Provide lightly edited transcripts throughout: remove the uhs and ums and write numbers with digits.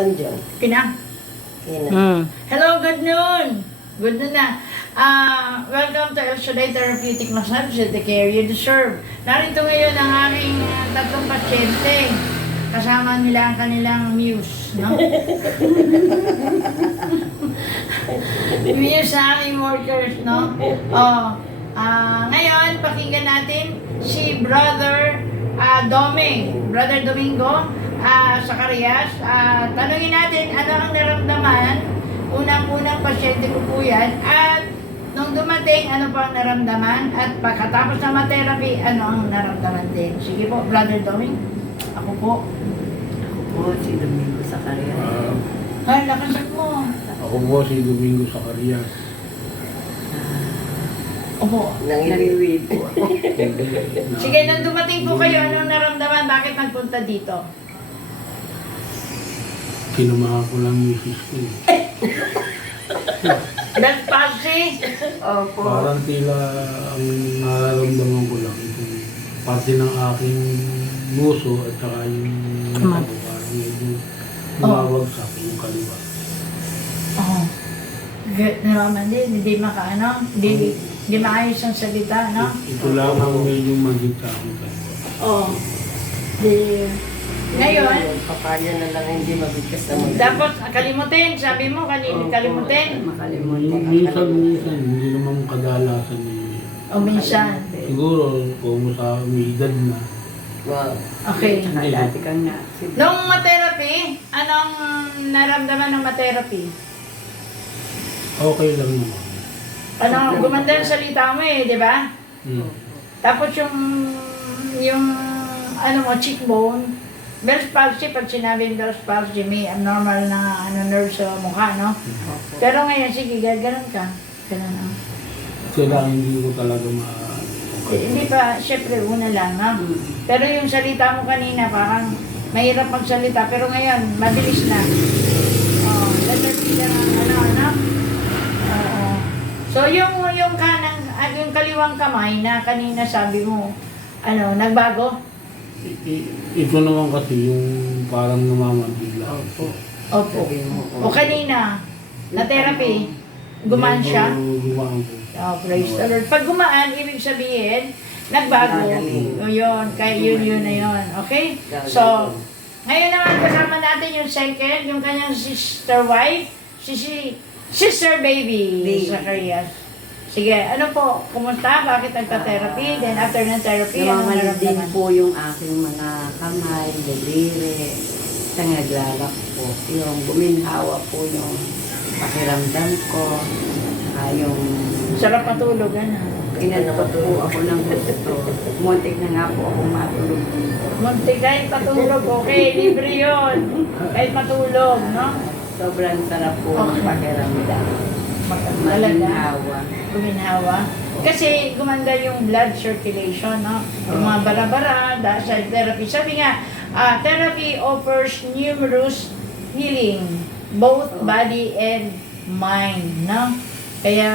Diyan. Kina? Kina. Hello, good noon. Good noon na. Welcome to El Shaddai Therapeutic Massage, the care you deserve. Narito ngayon ang aming tatlong pasyente. Kasama nila ang kanilang muse, no? Muse sa aming workers, no? Ngayon, pakinggan natin si Brother Brother Domingo Zacarias. Tanungin natin ano ang naramdaman. Unang-unang pasyente ko po yan. At nung dumating, ano pa ang naramdaman? At pagkatapos ng ma-therapy, ano ang naramdaman din? Sige po, Brother Doming. Ako po. Si Domingo Zacarias. Ay, lakasan mo. Ako po si Domingo Zacarias. Opo. Nangiwiwid po ako. Sige, nung dumating po kayo, anong naramdaman? Bakit nagpunta dito? Kinumahan ko lang yung misis ko. Blood palsy? Opo. Parang tila ang nararamdaman ko lang itong parte ng aking nguso at saka yung mata ko parang medyo umawagsak yung kaliwa. Oo. Naman din, hindi makaano, hindi maayos ang salita, no? Ito lang ang medyo maging sa akin kaliwa. Oo. Ngayon, Papaya na lang hindi mabigkas na mag- dapat kalimutin, sabi mo, kalimutin. Makalimutin. Minsan, hindi naman kadalasan eh. O minsan. Siguro kung sa may edad na, Wow. Okay. Dati kang na. Nung ma-therapy, anong naramdaman ng ma-therapy? okay lang naman. Ano, gumanda ang salita mo eh, di ba? Tapos yung ano mo, cheekbone, Bell's palsy, pag sinabing Bell's palsy, may abnormal na nerve sa mukha, no? Pero ngayon, sige, gano'n ka. Gano'n, Kailangan hindi ko talaga Hindi pa, syempre, una lang, no? Pero yung salita mo kanina, parang mahirap magsalita. Pero ngayon, mabilis na. Lalapitan ang ano? Oo. So, yung yung kaliwang kamay na kanina sabi mo, nagbago? Ito naman kasi yung parang namamantila. Opo. O kanina, na therapy, gumaan siya? Gumaan po. Oh, praise the Lord. Pag gumaan, ibig sabihin, nagbago. Yun, kaya yun na yun. Okay? So, ngayon naman kasama natin yung second, yung kanyang sister wife, sister baby, Zacarias. Sige, ano po, kumusta? Bakit nagka-therapy? Then after ng therapy, ano Namamanid din naramdaman? po yung aking mga kamay, daliri, sa naglalak po. Yung guminhawa po yung pakiramdam ko, saka yung Sarap matulog, ano? inanot po ako ng gusto. Muntik na nga po akong matulog dito. Munti kahit patulog, okay, libre yun. Kahit matulog, no? Sobrang sarap po Okay. ng pakiramdam. Talaga. Maginhawa. Guminhawa. Kasi gumanda yung blood circulation, no? Yung mga bara-bara, dahil sa therapy. Sabi nga, therapy offers numerous healing, both body and mind, no? Kaya,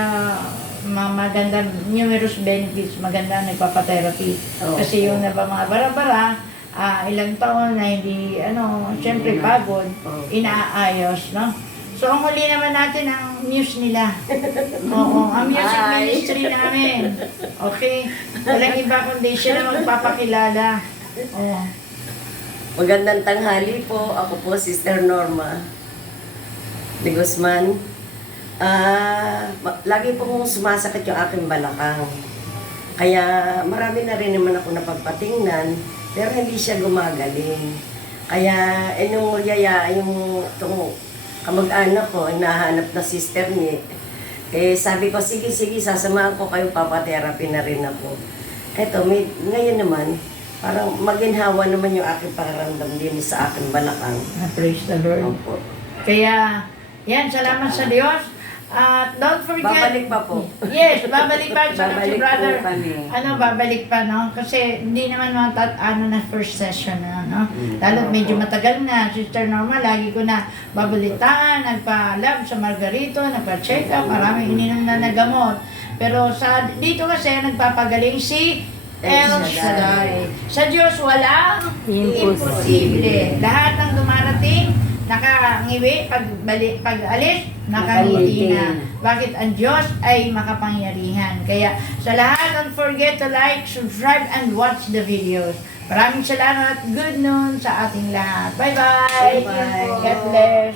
maganda, numerous benefits, maganda nagpapa-therapy. Kasi yung mga bara-bara, ilang taon na hindi, syempre pagod, inaayos, no? So, ang huli naman natin ang muse nila. Oo, ang music ministry namin. Okay? Walang iba kundi sila magpapakilala. Oo. Magandang tanghali po. Ako po, Sister Norma de Guzman. Lagi po kong sumasakit yung aking balakang. Kaya marami na rin naman ako napagpatingnan, pero hindi siya gumagaling. Kaya nung itong kamag-anak ko, hinahanap na sister niya, sabi ko, sige, sasamahan ko kayo, papatherapy na rin ako. Eto, ngayon naman, parang maginhawa naman yung aking pakiramdam din sa aking balakang. Praise the Lord. Opo. Kaya, yan, salamat sa Diyos. At don't forget. Babalik pa po. Yes, babalik pa sa si Babalik brother. po kami. Babalik pa, no? Kasi hindi naman na first session na, no? Lalo medyo matagal na. Sister Norma, lagi ko na babalitaan, nagpa-lab sa Margarito, nagpa-check up, maraming ininom na nagamot. Pero dito kasi nagpapagaling si El Shaddai. Sa Diyos walang imposible. Lahat ng dumarating Nakangiwi, pag alis, nakangiti na. Bakit ang Diyos ay makapangyarihan. Kaya sa lahat, don't forget to like, subscribe, and watch the videos. Maraming salamat. Good noon sa ating lahat. Bye-bye. Bye-bye. God bless.